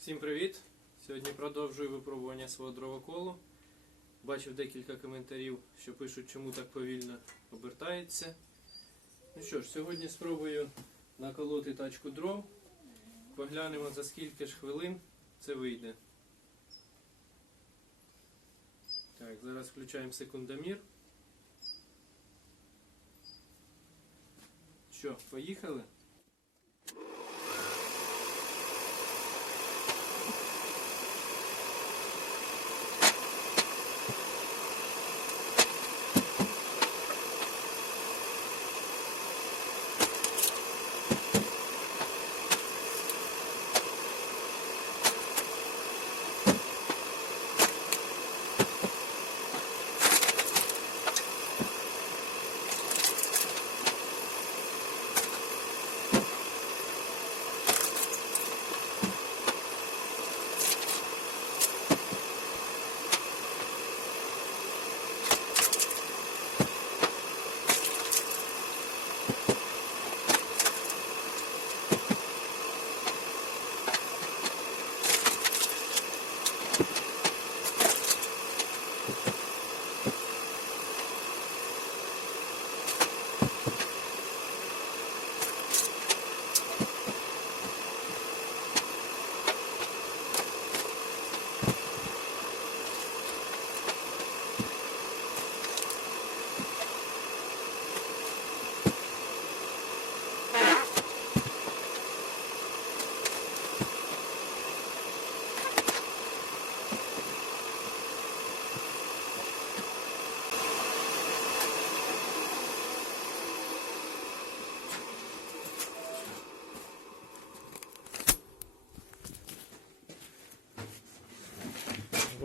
Всім привіт! Сьогодні продовжую випробування свого дровоколу. Бачив декілька коментарів, що пишуть, чому так повільно обертається. Ну що ж, сьогодні спробую наколоти тачку дров. Поглянемо за скільки ж хвилин це вийде. Так, зараз включаємо секундомір. Що, поїхали?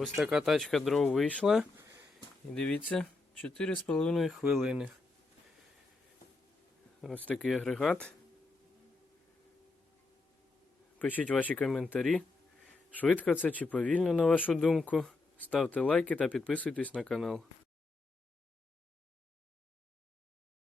Ось така тачка дров вийшла. І дивіться, 4,5 хвилини. Ось такий агрегат. Пишіть ваші коментарі. Швидко це чи повільно, на вашу думку. Ставте лайки та підписуйтесь на канал.